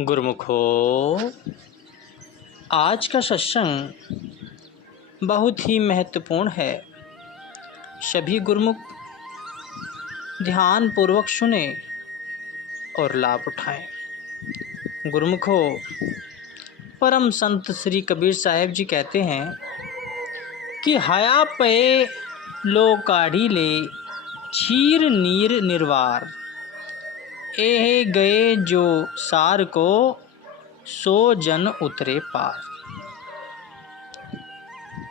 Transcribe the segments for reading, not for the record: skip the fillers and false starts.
गुरुमुखो, आज का सत्संग बहुत ही महत्वपूर्ण है। सभी गुरुमुख ध्यान पूर्वक सुने और लाभ उठाएं। गुरुमुखो, परम संत श्री कबीर साहेब जी कहते हैं कि हया पे लो काढ़ी ले छीर नीर निर्वार, एहे गए जो सार को सो जन उतरे पार।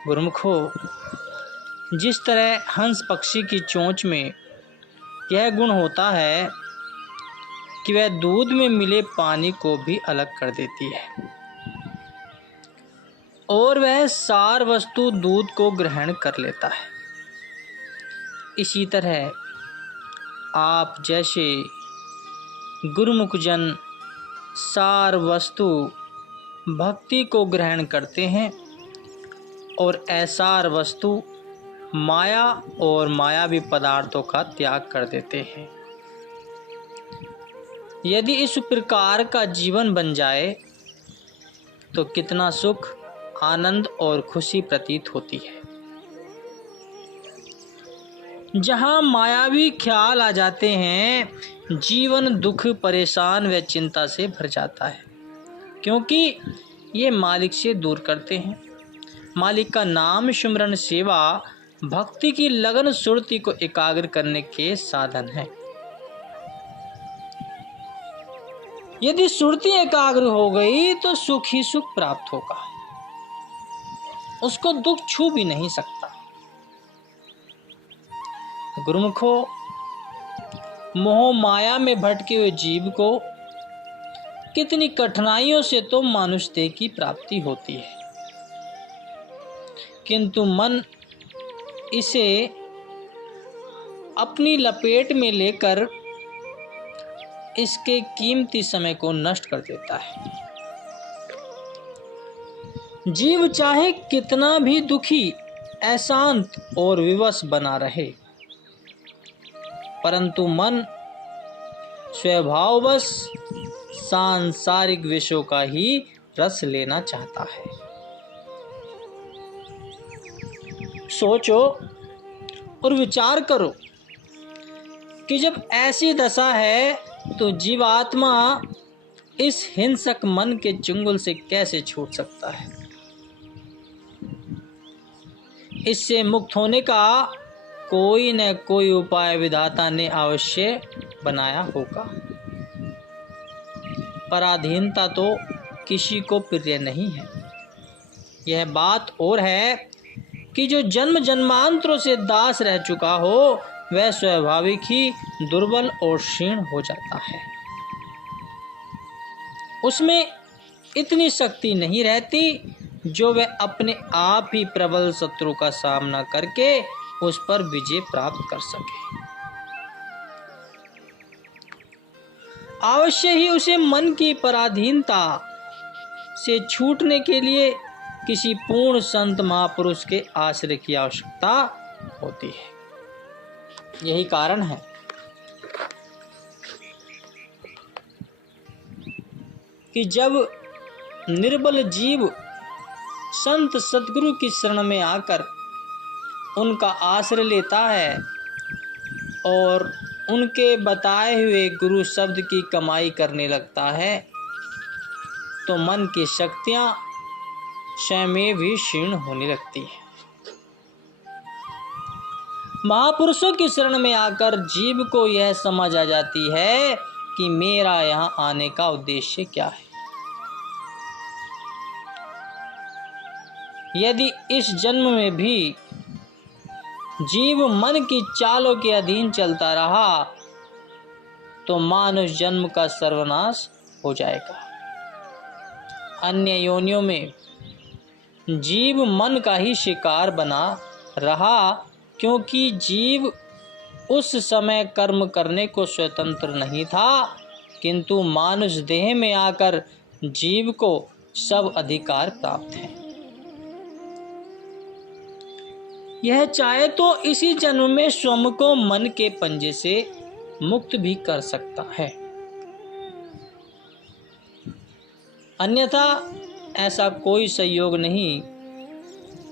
गुरुमुखो, जिस तरह हंस पक्षी की चोंच में यह गुण होता है कि वह दूध में मिले पानी को भी अलग कर देती है और वह सार वस्तु दूध को ग्रहण कर लेता है, इसी तरह आप जैसे गुरुमुख जन सार वस्तु भक्ति को ग्रहण करते हैं और असार वस्तु माया और मायावी पदार्थों का त्याग कर देते हैं। यदि इस प्रकार का जीवन बन जाए तो कितना सुख, आनंद और खुशी प्रतीत होती है। जहाँ मायावी ख्याल आ जाते हैं, जीवन दुख, परेशान व चिंता से भर जाता है, क्योंकि ये मालिक से दूर करते हैं। मालिक का नाम सिमरन सेवा भक्ति की लगन सुरति को एकाग्र करने के साधन है। यदि सुरति एकाग्र हो गई तो सुख ही सुख प्राप्त होगा, उसको दुख छू भी नहीं सकता। गुरुमुखो, मोह माया में भटके हुए जीव को कितनी कठिनाइयों से तो मानुष देह की प्राप्ति होती है, किंतु मन इसे अपनी लपेट में लेकर इसके कीमती समय को नष्ट कर देता है। जीव चाहे कितना भी दुखी, अशांत और विवश बना रहे, परंतु मन स्वभाववश सांसारिक विषयों का ही रस लेना चाहता है। सोचो और विचार करो कि जब ऐसी दशा है तो जीवात्मा इस हिंसक मन के चंगुल से कैसे छूट सकता है। इससे मुक्त होने का कोई न कोई उपाय विधाता ने अवश्य बनाया होगा। पराधीनता तो किसी को प्रिय नहीं है। यह बात और है कि जो जन्म जन्मांतरों से दास रह चुका हो वह स्वाभाविक ही दुर्बल और क्षीण हो जाता है। उसमें इतनी शक्ति नहीं रहती जो वह अपने आप ही प्रबल शत्रु का सामना करके उस पर विजय प्राप्त कर सके। अवश्य ही उसे मन की पराधीनता से छूटने के लिए किसी पूर्ण संत महापुरुष के आश्रय की आवश्यकता होती है। यही कारण है कि जब निर्बल जीव संत सद्गुरु की शरण में आकर उनका आश्रय लेता है और उनके बताए हुए गुरु शब्द की कमाई करने लगता है, तो मन की शक्तियां स्वयं भी क्षीण होने लगती है। महापुरुषों की शरण में आकर जीव को यह समझ आ जाती है कि मेरा यहाँ आने का उद्देश्य क्या है। यदि इस जन्म में भी जीव मन की चालों के अधीन चलता रहा तो मानुष जन्म का सर्वनाश हो जाएगा। अन्य योनियों में जीव मन का ही शिकार बना रहा, क्योंकि जीव उस समय कर्म करने को स्वतंत्र नहीं था, किंतु मानुष देह में आकर जीव को सब अधिकार प्राप्त है। यह चाहे तो इसी जन्म में स्वयं को मन के पंजे से मुक्त भी कर सकता है। अन्यथा ऐसा कोई संयोग नहीं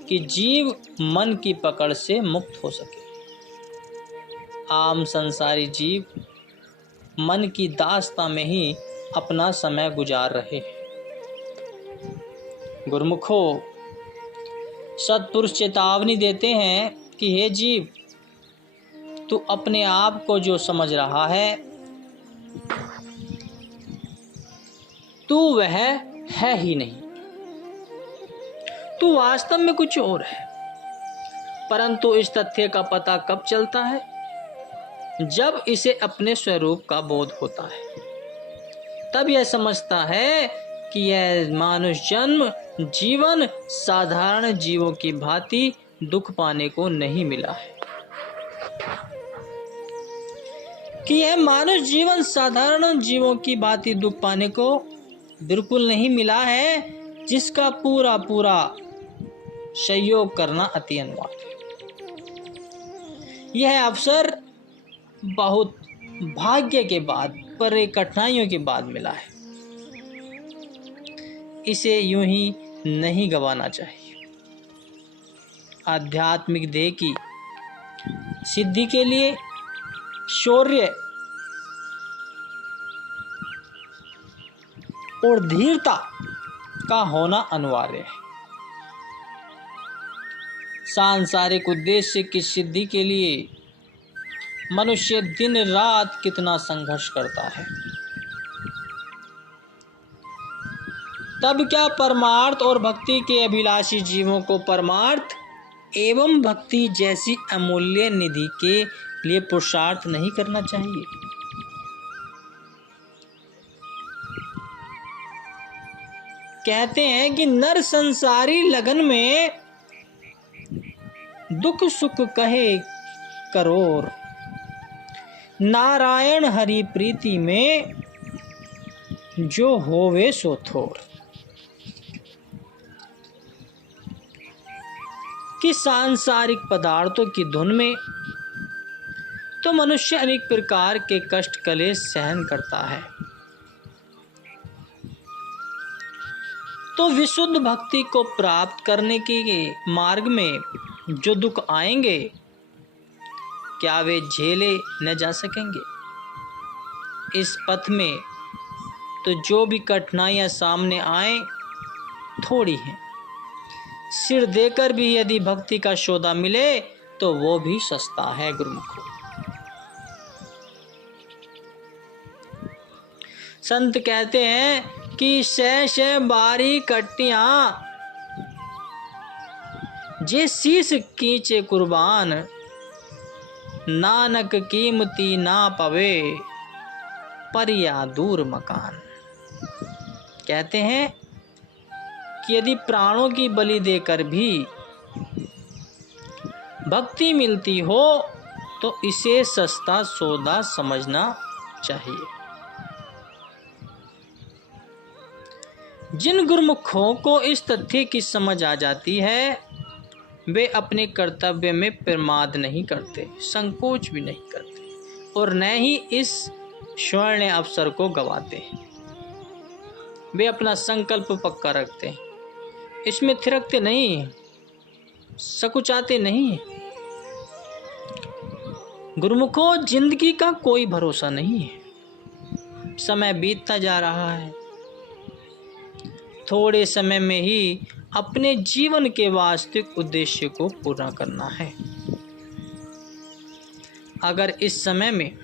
कि जीव मन की पकड़ से मुक्त हो सके। आम संसारी जीव मन की दास्ता में ही अपना समय गुजार रहे हैं। गुरुमुखो, सत्पुरुष चेतावनी देते हैं कि हे जीव, तू अपने आप को जो समझ रहा है तू वह है ही नहीं। तू वास्तव में कुछ और है। परंतु इस तथ्य का पता कब चलता है? जब इसे अपने स्वरूप का बोध होता है। तब यह समझता है कि यह मानुष जन्म जीवन साधारण जीवों की भांति दुख पाने को नहीं मिला है, कि यह मानुष जीवन साधारण जीवों की भांति दुख पाने को बिल्कुल नहीं मिला है, जिसका पूरा पूरा सहयोग करना अति अनिवार्य है। यह अवसर बहुत भाग्य के बाद, पर कठिनाइयों के बाद मिला है। इसे यूं ही नहीं गंवाना चाहिए। आध्यात्मिक देह की सिद्धि के लिए शौर्य और धीरता का होना अनिवार्य है। सांसारिक उद्देश्य की सिद्धि के लिए मनुष्य दिन रात कितना संघर्ष करता है। तब क्या परमार्थ और भक्ति के अभिलाषी जीवों को परमार्थ एवं भक्ति जैसी अमूल्य निधि के लिए पुरुषार्थ नहीं करना चाहिए? कहते हैं कि नर संसारी लगन में दुख सुख कहे करोर, नारायण हरि प्रीति में जो होवे सो थोर। कि सांसारिक पदार्थों की धुन में तो मनुष्य अनेक प्रकार के कष्ट कलेश सहन करता है, तो विशुद्ध भक्ति को प्राप्त करने के मार्ग में जो दुख आएंगे, क्या वे झेले न जा सकेंगे? इस पथ में तो जो भी कठिनाइयां सामने आए थोड़ी हैं। सिर देकर भी यदि भक्ति का सौदा मिले तो वो भी सस्ता है। गुरुमुखो, संत कहते हैं कि सह बारी कट्टियां जे शीस कीचे कुर्बान, नानक कीमती ना पवे परिया दूर मकान। कहते हैं कि यदि प्राणों की बलि देकर भी भक्ति मिलती हो तो इसे सस्ता सौदा समझना चाहिए। जिन गुरुमुखों को इस तथ्य की समझ आ जाती है, वे अपने कर्तव्य में प्रमाद नहीं करते, संकोच भी नहीं करते और न ही इस स्वर्ण अवसर को गवाते। वे अपना संकल्प पक्का रखते हैं, इसमें थिरकते नहीं, सकुचाते नहीं। गुरुमुखों, जिंदगी का कोई भरोसा नहीं है। समय बीतता जा रहा है। थोड़े समय में ही अपने जीवन के वास्तविक उद्देश्य को पूरा करना है। अगर इस समय में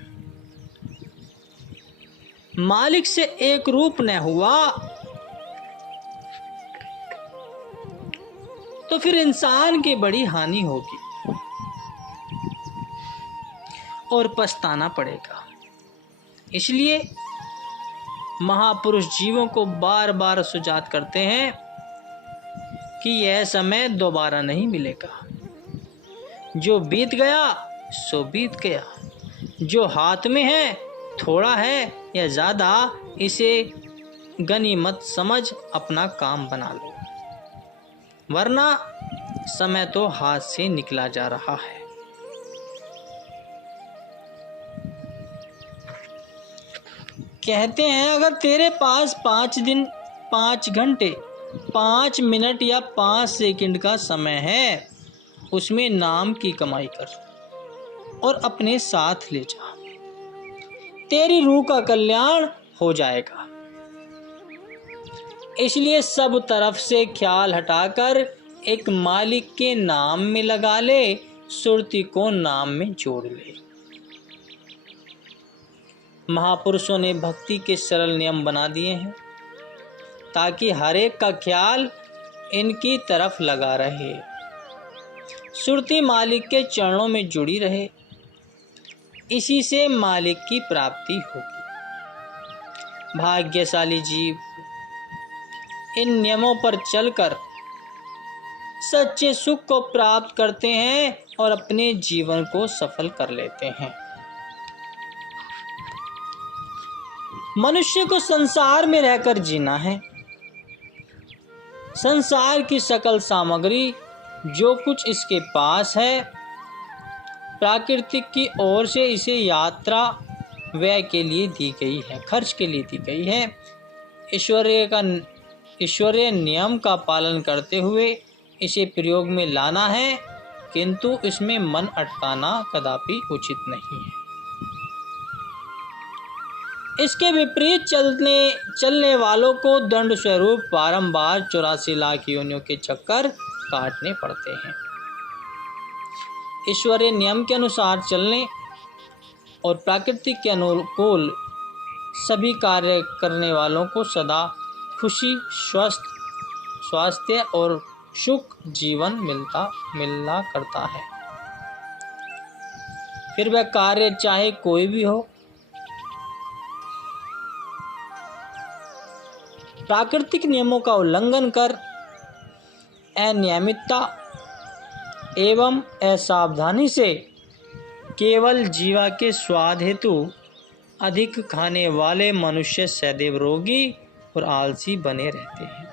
मालिक से एक रूप न हुआ तो फिर इंसान की बड़ी हानि होगी और पछताना पड़ेगा। इसलिए महापुरुष जीवों को बार बार सुजात करते हैं कि यह समय दोबारा नहीं मिलेगा। जो बीत गया सो बीत गया। जो हाथ में है, थोड़ा है या ज़्यादा, इसे गनीमत समझ अपना काम बना लो, वरना समय तो हाथ से निकला जा रहा है। कहते हैं अगर तेरे पास 5 दिन 5 घंटे 5 मिनट या 5 सेकंड का समय है, उसमें नाम की कमाई कर और अपने साथ ले जा। तेरी रूह का कल्याण हो जाएगा। इसलिए सब तरफ से ख्याल हटाकर एक मालिक के नाम में लगा ले, सुरती को नाम में जोड़ ले। महापुरुषों ने भक्ति के सरल नियम बना दिए हैं ताकि हर एक का ख्याल इनकी तरफ लगा रहे। सुरती मालिक के चरणों में जुड़ी रहे, इसी से मालिक की प्राप्ति होगी। भाग्यशाली जीव इन नियमों पर चलकर सच्चे सुख को प्राप्त करते हैं और अपने जीवन को सफल कर लेते हैं। मनुष्य को संसार में रहकर जीना है। संसार की सकल सामग्री जो कुछ इसके पास है, प्राकृतिक की ओर से इसे यात्रा व्यय के लिए दी गई है, खर्च के लिए दी गई है। ईश्वरीय नियम का पालन करते हुए इसे प्रयोग में लाना है, किंतु इसमें मन अटकाना कदापि उचित नहीं है। इसके विपरीत चलने वालों को दंड स्वरूप बारंबार 84 लाख योनियों के चक्कर काटने पड़ते हैं। ईश्वरीय नियम के अनुसार चलने और प्राकृतिक के अनुकूल सभी कार्य करने वालों को सदा खुशी, स्वास्थ्य और सुख जीवन मिलना करता है। फिर वह कार्य चाहे कोई भी हो। प्राकृतिक नियमों का उल्लंघन कर अनियमितता एवं असावधानी से केवल जीवा के स्वाद हेतु अधिक खाने वाले मनुष्य सदैव रोगी और आलसी बने रहते हैं।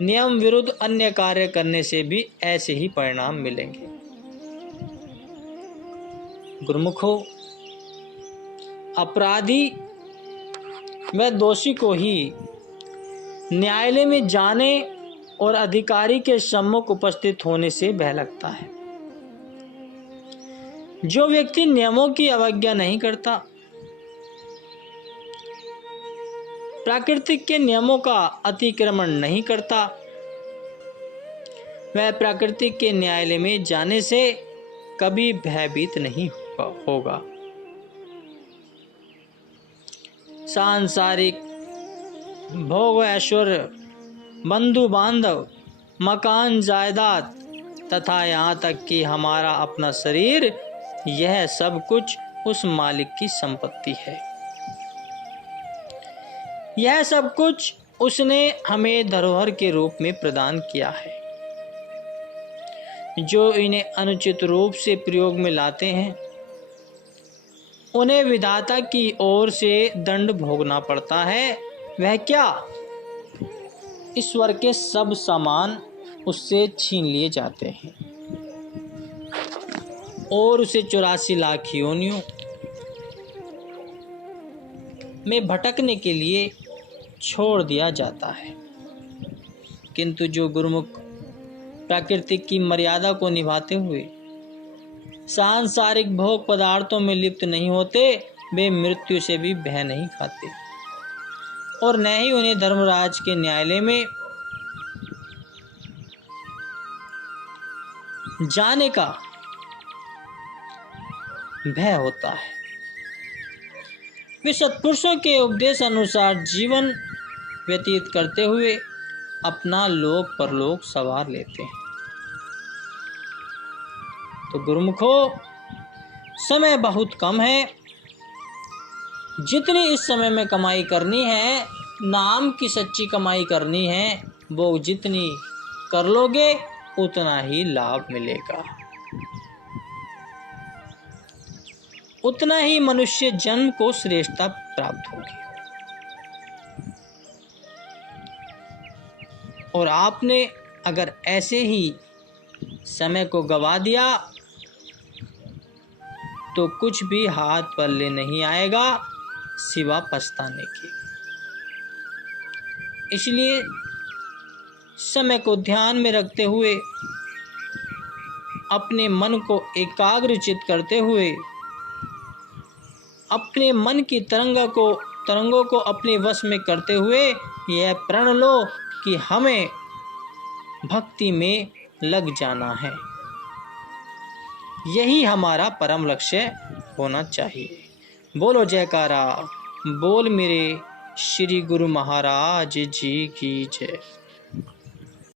नियम विरुद्ध अन्य कार्य करने से भी ऐसे ही परिणाम मिलेंगे। गुरुमुखो, अपराधी व दोषी को ही न्यायालय में जाने और अधिकारी के सम्मुख उपस्थित होने से भय लगता है। जो व्यक्ति नियमों की अवज्ञा नहीं करता, प्राकृतिक के नियमों का अतिक्रमण नहीं करता, वह प्राकृतिक के न्यायालय में जाने से कभी भयभीत नहीं होगा। सांसारिक भोग ऐश्वर्य, बंधु बांधव, मकान जायदाद तथा यहाँ तक कि हमारा अपना शरीर, यह सब कुछ उस मालिक की संपत्ति है। यह सब कुछ उसने हमें धरोहर के रूप में प्रदान किया है। जो इन्हें अनुचित रूप से प्रयोग में लाते हैं, उन्हें विधाता की ओर से दंड भोगना पड़ता है। वह क्या, ईश्वर के सब सामान उससे छीन लिए जाते हैं और उसे 84 लाख योनियों में भटकने के लिए छोड़ दिया जाता है। किंतु जो गुरुमुख प्राकृतिक की मर्यादा को निभाते हुए सांसारिक भोग पदार्थों में लिप्त नहीं होते, वे मृत्यु से भी भय नहीं खाते और न ही उन्हें धर्मराज के न्यायालय में जाने का भय होता है। वे सत्पुरुषों के उपदेश अनुसार जीवन व्यतीत करते हुए अपना लोक परलोक संवार लेते हैं। तो गुरुमुखो, समय बहुत कम है। जितनी इस समय में कमाई करनी है, नाम की सच्ची कमाई करनी है, वो जितनी कर लोगे उतना ही लाभ मिलेगा, उतना ही मनुष्य जन्म को श्रेष्ठता प्राप्त होगी। और आपने अगर ऐसे ही समय को गवा दिया तो कुछ भी हाथ पल्ले नहीं आएगा सिवा पछताने के। इसलिए समय को ध्यान में रखते हुए, अपने मन को एकाग्रचित करते हुए, अपने मन की तरंगों को अपने वश में करते हुए यह प्रण लो कि हमें भक्ति में लग जाना है। यही हमारा परम लक्ष्य होना चाहिए। बोलो जयकारा, बोल मेरे श्री गुरु महाराज जी की जय।